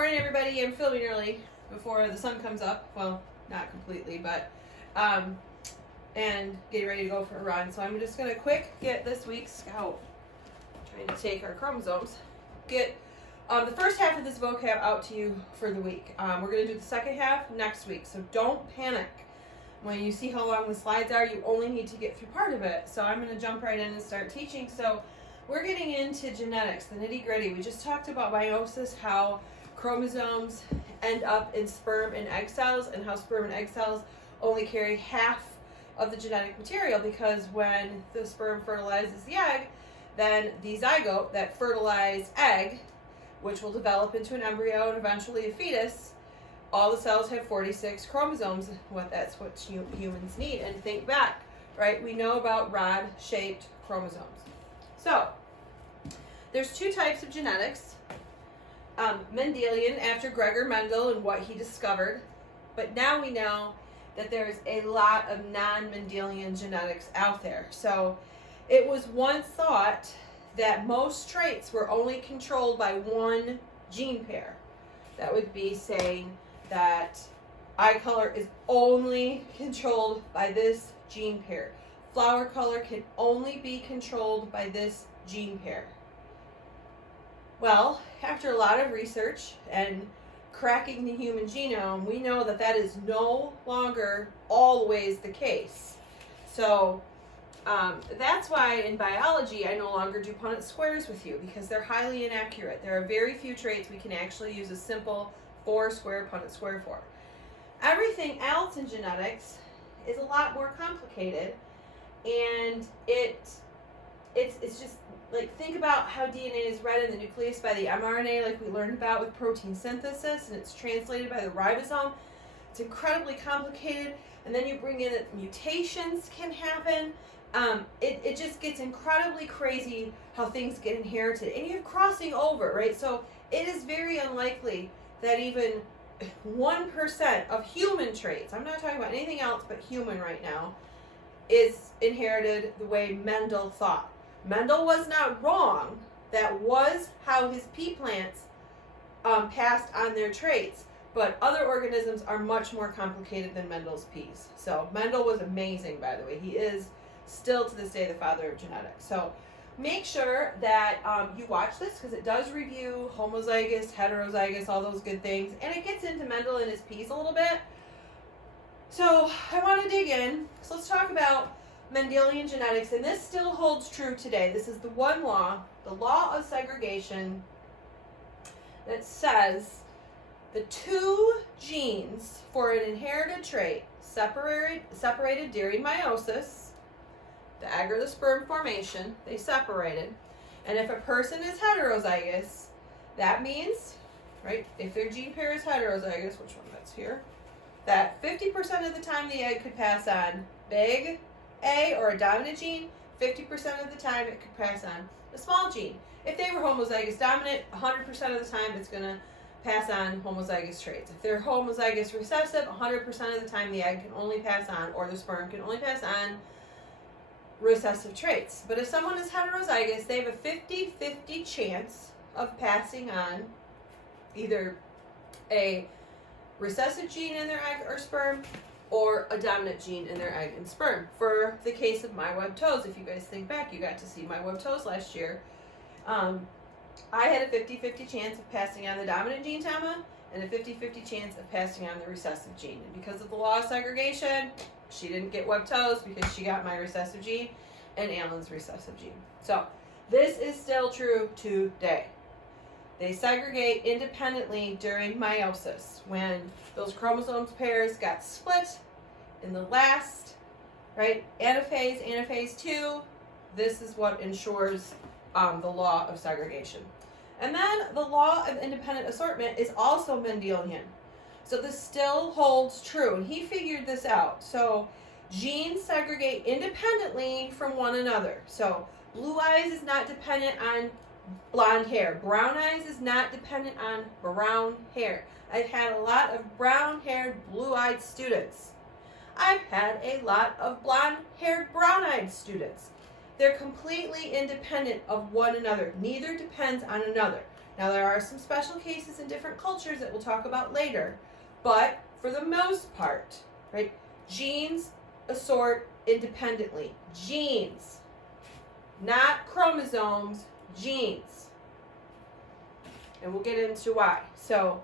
Morning, everybody. I'm filming early before the sun comes up. Well, not completely, but and getting ready to go for a run. So I'm just gonna quick get this week's scout. Trying to take our chromosomes. Get the first half of this vocab out to you for the week. We're gonna do the second half next week. So don't panic. When you see how long the slides are, you only need to get through part of it. So I'm gonna jump right in and start teaching. So we're getting into genetics, the nitty gritty. We just talked about meiosis, how chromosomes end up in sperm and egg cells, and how sperm and egg cells only carry half of the genetic material, because when the sperm fertilizes the egg, then the zygote, that fertilized egg, which will develop into an embryo and eventually a fetus, all the cells have 46 chromosomes. That's what humans need. And think back, right? We know about rod-shaped chromosomes. So there's two types of genetics. Mendelian, after Gregor Mendel and what he discovered, but now we know that there's a lot of non-Mendelian genetics out there. So it was once thought that most traits were only controlled by one gene pair. That would be saying that eye color is only controlled by this gene pair. Flower color can only be controlled by this gene pair. Well, after a lot of research and cracking the human genome, we know that that is no longer always the case. So that's why in biology I no longer do Punnett squares with you, because they're highly inaccurate. There are very few traits we can actually use a simple 4-square Punnett square for. Everything else in genetics is a lot more complicated, and it's just like, think about how DNA is read in the nucleus by the mRNA, like we learned about with protein synthesis, and it's translated by the ribosome. It's incredibly complicated, and then you bring in that mutations can happen. It just gets incredibly crazy how things get inherited, and you're crossing over, right? So it is very unlikely that even 1% of human traits, I'm not talking about anything else but human right now, is inherited the way Mendel thought. Mendel was not wrong. That was how his pea plants passed on their traits. But other organisms are much more complicated than Mendel's peas. So Mendel was amazing, by the way. He is still to this day the father of genetics. So make sure that you watch this, because it does review homozygous, heterozygous, all those good things. And it gets into Mendel and his peas a little bit. So I want to dig in. So let's talk about Mendelian genetics, and this still holds true today. This is the one law, the law of segregation, that says the two genes for an inherited trait separated during meiosis, the egg or the sperm formation, they separated. And if a person is heterozygous, that means, right, if their gene pair is heterozygous, which one that's here, that 50% of the time the egg could pass on big A or a dominant gene, 50% of the time it could pass on a small gene. If they were homozygous dominant, 100% of the time it's going to pass on homozygous traits. If they're homozygous recessive, 100% of the time the egg can only pass on, or the sperm can only pass on, recessive traits. But if someone is heterozygous, they have a 50-50 chance of passing on either a recessive gene in their egg or sperm, or a dominant gene in their egg and sperm. For the case of my webbed toes, if you guys think back, you got to see my webbed toes last year. I had a 50-50 chance of passing on the dominant gene, Tama, and a 50-50 chance of passing on the recessive gene. And because of the law of segregation, she didn't get webbed toes because she got my recessive gene and Alan's recessive gene. So this is still true today. They segregate independently during meiosis, when those chromosomes pairs got split in the last, right, anaphase 2. This is what ensures the law of segregation. And then the law of independent assortment is also Mendelian. So this still holds true, and he figured this out. So genes segregate independently from one another. So blue eyes is not dependent on blonde hair. Brown eyes is not dependent on brown hair. I've had a lot of brown-haired, blue-eyed students. I've had a lot of blonde-haired, brown-eyed students. They're completely independent of one another. Neither depends on another. Now, there are some special cases in different cultures that we'll talk about later, but for the most part, right, genes assort independently. Genes, not chromosomes, genes. And we'll get into why. So,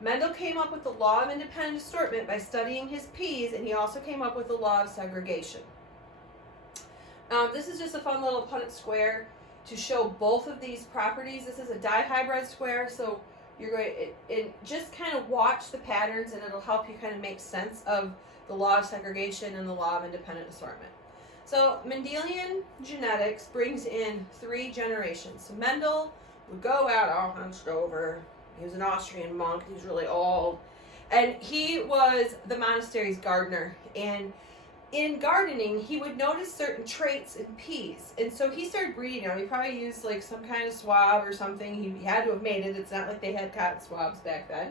Mendel came up with the law of independent assortment by studying his peas, and he also came up with the law of segregation. This is just a fun little Punnett square to show both of these properties. This is a dihybrid square, so you're going to just kind of watch the patterns, and it'll help you kind of make sense of the law of segregation and the law of independent assortment. So Mendelian genetics brings in 3 generations. So Mendel would go out all hunched over. He was an Austrian monk. He was really old. And he was the monastery's gardener. And in gardening, he would notice certain traits in peas. And so he started breeding them. He probably used like some kind of swab or something. He had to have made it. It's not like they had cotton swabs back then.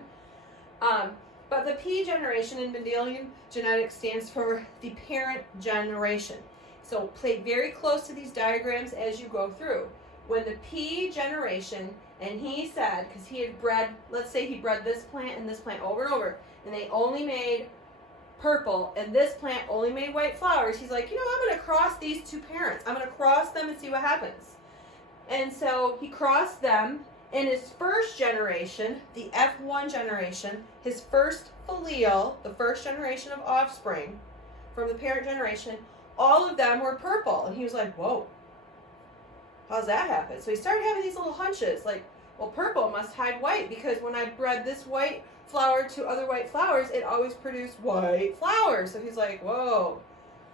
But the P generation in Mendelian genetics stands for the parent generation. So play very close to these diagrams as you go through. When the P generation, and he said, because he had bred, let's say he bred this plant and this plant over and over, and they only made purple, and this plant only made white flowers, he's like, I'm going to cross these 2 parents. I'm going to cross them and see what happens. And so he crossed them. In his first generation, the F1 generation, his first filial, the first generation of offspring from the parent generation, all of them were purple. And he was like, whoa, how's that happen? So he started having these little hunches, like, well, purple must hide white, because when I bred this white flower to other white flowers, it always produced white flowers. So he's like, whoa,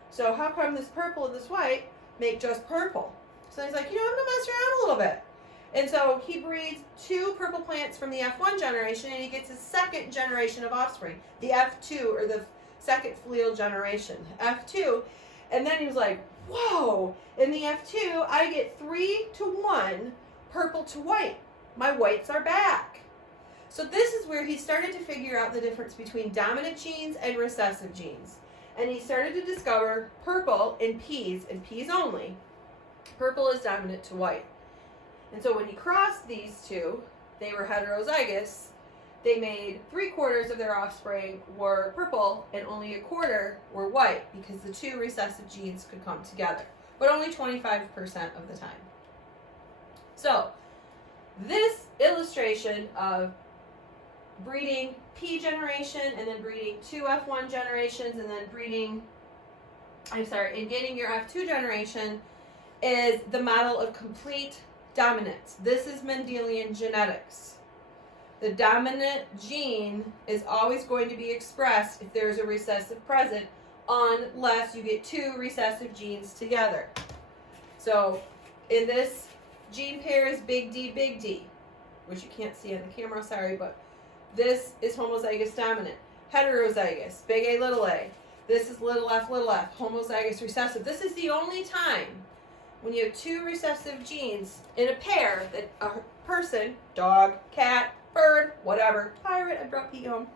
so how come this purple and this white make just purple? So he's like, I'm going to mess around a little bit. And so he breeds 2 purple plants from the F1 generation, and he gets his second generation of offspring, the F2, or the second filial generation, F2. And then he was like, whoa, in the F2, I get 3-to-1 purple to white. My whites are back. So this is where he started to figure out the difference between dominant genes and recessive genes. And he started to discover purple in peas, and peas only. Purple is dominant to white. And so when he crossed these 2, they were heterozygous. They made 3/4 of their offspring were purple and only 1/4 were white, because the 2 recessive genes could come together, but only 25% of the time. So this illustration of breeding P generation and then breeding 2 F1 generations and then and getting your F2 generation is the model of complete dominance. This is Mendelian genetics. The dominant gene is always going to be expressed if there's a recessive present, unless you get 2 recessive genes together. So in this gene pair is big D, which you can't see on the camera, sorry, but this is homozygous dominant. Heterozygous, big A, little a. This is little f, homozygous recessive. This is the only time when you have 2 recessive genes in a pair that a person, dog, cat, bird, whatever, pirate, I brought Pete home,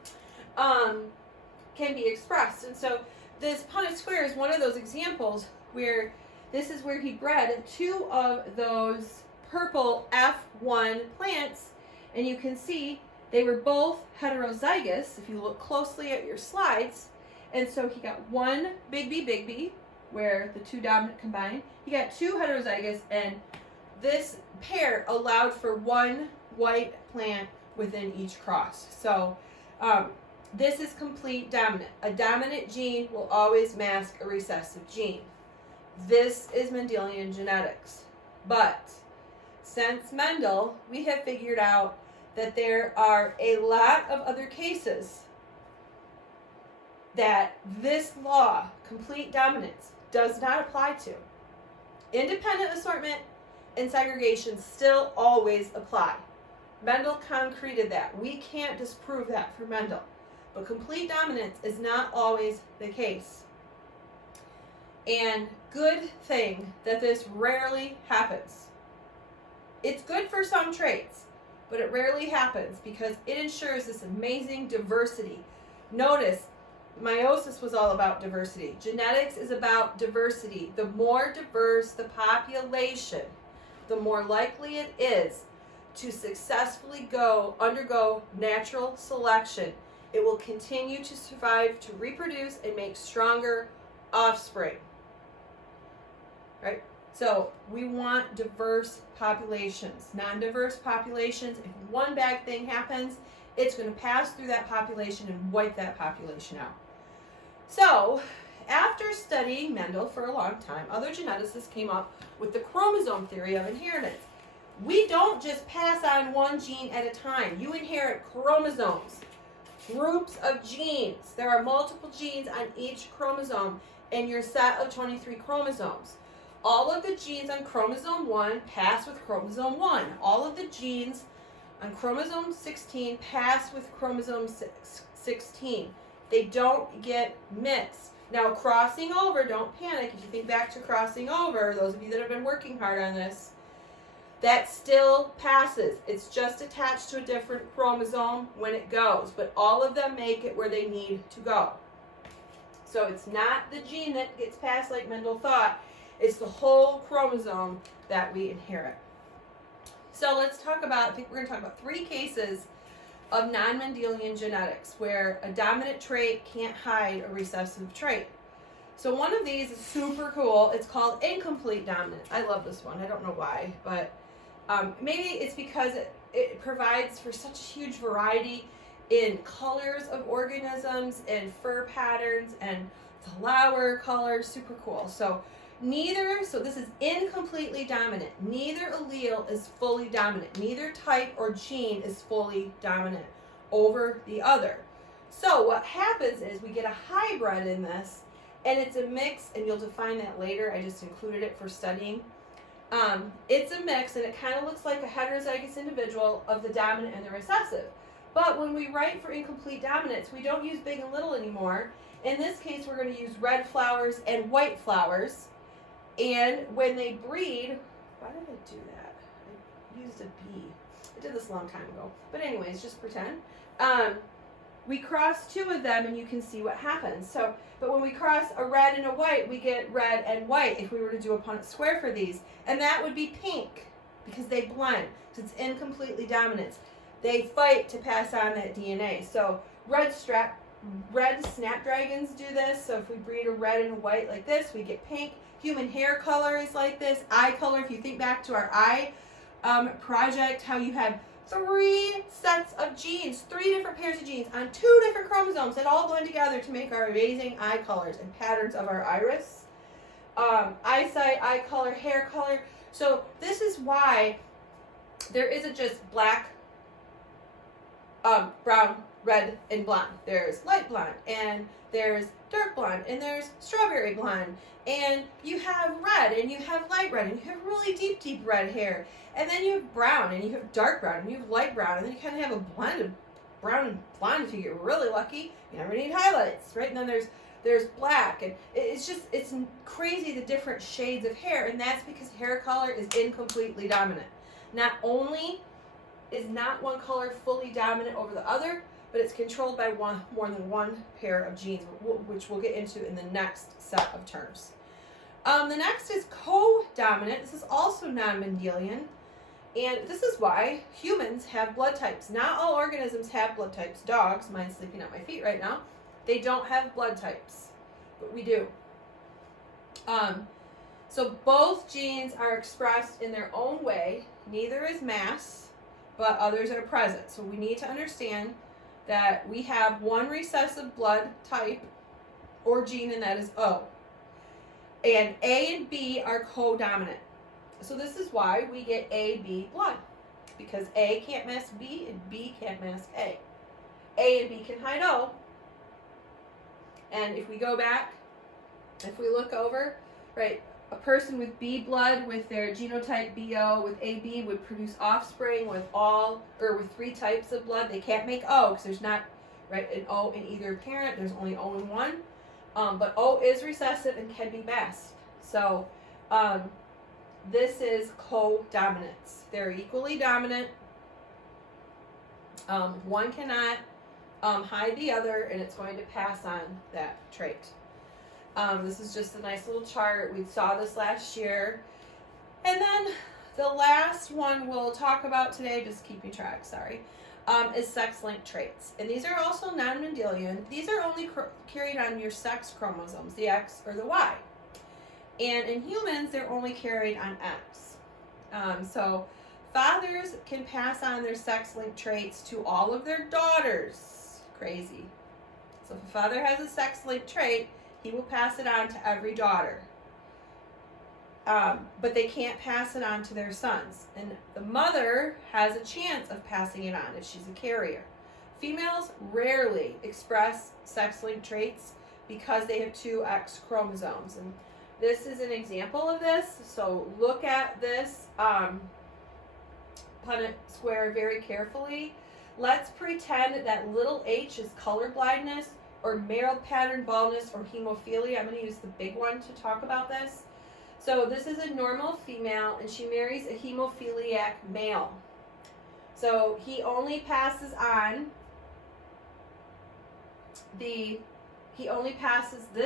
can be expressed. And so this Punnett square is one of those examples where this is where he bred 2 of those purple F1 plants, and you can see they were both heterozygous if you look closely at your slides. And so he got 1 big B, where the 2 dominant combined. He got 2 heterozygous, and this pair allowed for 1 white plant within each cross. So this is complete dominant. A dominant gene will always mask a recessive gene. This is Mendelian genetics. But since Mendel, we have figured out that there are a lot of other cases that this law, complete dominance, does not apply to. Independent assortment and segregation still always apply. Mendel concreted that. We can't disprove that for Mendel. But complete dominance is not always the case. And good thing that this rarely happens. It's good for some traits, but it rarely happens because it ensures this amazing diversity. Notice, meiosis was all about diversity. Genetics is about diversity. The more diverse the population, the more likely it is to successfully undergo natural selection. It will continue to survive, to reproduce, and make stronger offspring. Right? So we want diverse populations. Non-diverse populations, if one bad thing happens, it's going to pass through that population and wipe that population out. So, after studying Mendel for a long time, other geneticists came up with the chromosome theory of inheritance. We don't just pass on one gene at a time. You inherit chromosomes, groups of genes. There are multiple genes on each chromosome in your set of 23 chromosomes. All of the genes on chromosome 1 pass with chromosome 1. All of the genes on chromosome 16 pass with chromosome 16. They don't get mixed. Now, crossing over, don't panic. If you think back to crossing over, those of you that have been working hard on this, that still passes. It's just attached to a different chromosome when it goes, but all of them make it where they need to go. So it's not the gene that gets passed like Mendel thought. It's the whole chromosome that we inherit. So let's talk about, I think we're going to talk about 3 cases of non-Mendelian genetics where a dominant trait can't hide a recessive trait. So one of these is super cool. It's called incomplete dominance. I love this one. I don't know why, but maybe it's because it provides for such a huge variety in colors of organisms and fur patterns and flower colors. Super cool. So this is incompletely dominant. Neither allele is fully dominant. Neither type or gene is fully dominant over the other. So what happens is we get a hybrid in this, and it's a mix, and you'll define that later. I just included it for studying. It's a mix, and it kind of looks like a heterozygous individual of the dominant and the recessive. But when we write for incomplete dominance, we don't use big and little anymore. In this case, we're going to use red flowers and white flowers. And when they breed, why did I do that? I used a B. I did this a long time ago. But anyways, just pretend. We cross 2 of them and you can see what happens. But when we cross a red and a white, we get red and white if we were to do a Punnett square for these. And that would be pink because they blend. Because it's incompletely dominance. They fight to pass on that DNA. So red snapdragons do this. So if we breed a red and a white like this, we get pink. Human hair color is like this. Eye color, if you think back to our eye project, how you had 3 sets of genes, 3 different pairs of genes on 2 different chromosomes that all blend together to make our amazing eye colors and patterns of our iris. Eyesight, eye color, hair color. So this is why there isn't just black, brown, red, and blonde. There's light blonde, and there's dark blonde, and there's strawberry blonde, and you have red, and you have light red, and you have really deep, deep red hair, and then you have brown, and you have dark brown, and you have light brown, and then you kind of have a blend of brown and blonde if you get really lucky. You never need highlights, right? And then there's black, and it's crazy the different shades of hair, and that's because hair color is incompletely dominant. Not only is not one color fully dominant over the other, but it's controlled by more than one pair of genes, which we'll get into in the next set of terms. The next is co-dominant. This is also non-Mendelian, and this is why humans have blood types. Not all organisms have blood types. Dogs, mine's sleeping at my feet right now, they don't have blood types, but we do. So both genes are expressed in their own way. Neither is mass, but others are present. So we need to understand that we have one recessive blood type or gene, and that is O. And A and B are co-dominant. So this is why we get AB blood, because A can't mask B and B can't mask A. A and B can hide O. And if we go back, if we look over, right, a person with B blood with their genotype BO with AB would produce offspring with 3 types of blood. They can't make O because there's not, right, an O in either parent. There's only O in one. But O is recessive and can be masked. So this is co-dominance. They're equally dominant. One cannot hide the other, and it's going to pass on that trait. This is just a nice little chart. We saw this last year. And then The last one we'll talk about today, just keeping track, sorry, is sex-linked traits. And these are also non-Mendelian. These are only carried on your sex chromosomes, the X or the Y. And in humans, they're only carried on X. So fathers can pass on their sex-linked traits to all of their daughters. Crazy. So if a father has a sex-linked trait, he will pass it on to every daughter. But they can't pass it on to their sons. And the mother has a chance of passing it on if she's a carrier. Females rarely express sex-linked traits because they have two X chromosomes. And this is an example of this. So look at this Punnett square very carefully. Let's pretend that little h is color blindness or male pattern baldness or hemophilia. I'm going to use the big one to talk about this. So this is a normal female, and she marries a hemophiliac male. So he only passes on this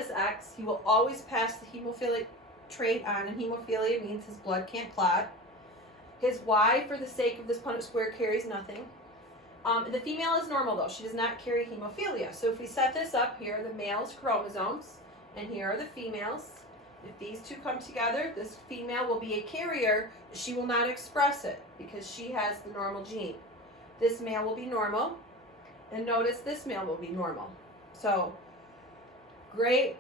X. He will always pass the hemophilic trait on, and hemophilia means his blood can't clot. His Y, for the sake of this Punnett square, carries nothing. The female is normal, though. She does not carry hemophilia. So if we set this up, here are the male's chromosomes, and here are the females. If these two come together, this female will be a carrier. She will not express it because she has the normal gene. This male will be normal, and notice this male will be normal. So great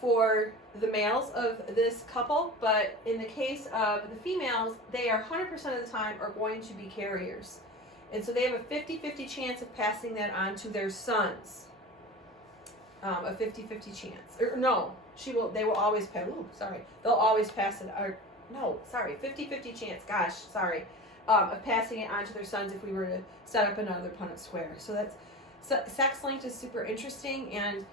for the males of this couple, but in the case of the females, they are 100% of the time are going to be carriers. And so they have a 50-50 chance of passing that on to their sons. A 50-50 chance. Or no, they will always pass. They'll always pass it. 50-50 chance. Of passing it on to their sons if we were to set up another Punnett square. So sex-linked is super interesting. And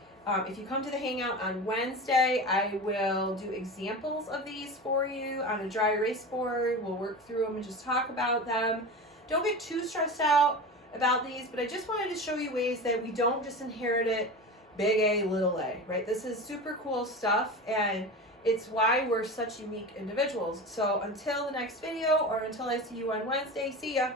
if you come to the hangout on Wednesday, I will do examples of these for you on a dry erase board. We'll work through them and just talk about them. Don't get too stressed out about these, but I just wanted to show you ways that we don't just inherit it big A, little a, right? This is super cool stuff, and it's why we're such unique individuals. So until the next video, or until I see you on Wednesday, see ya.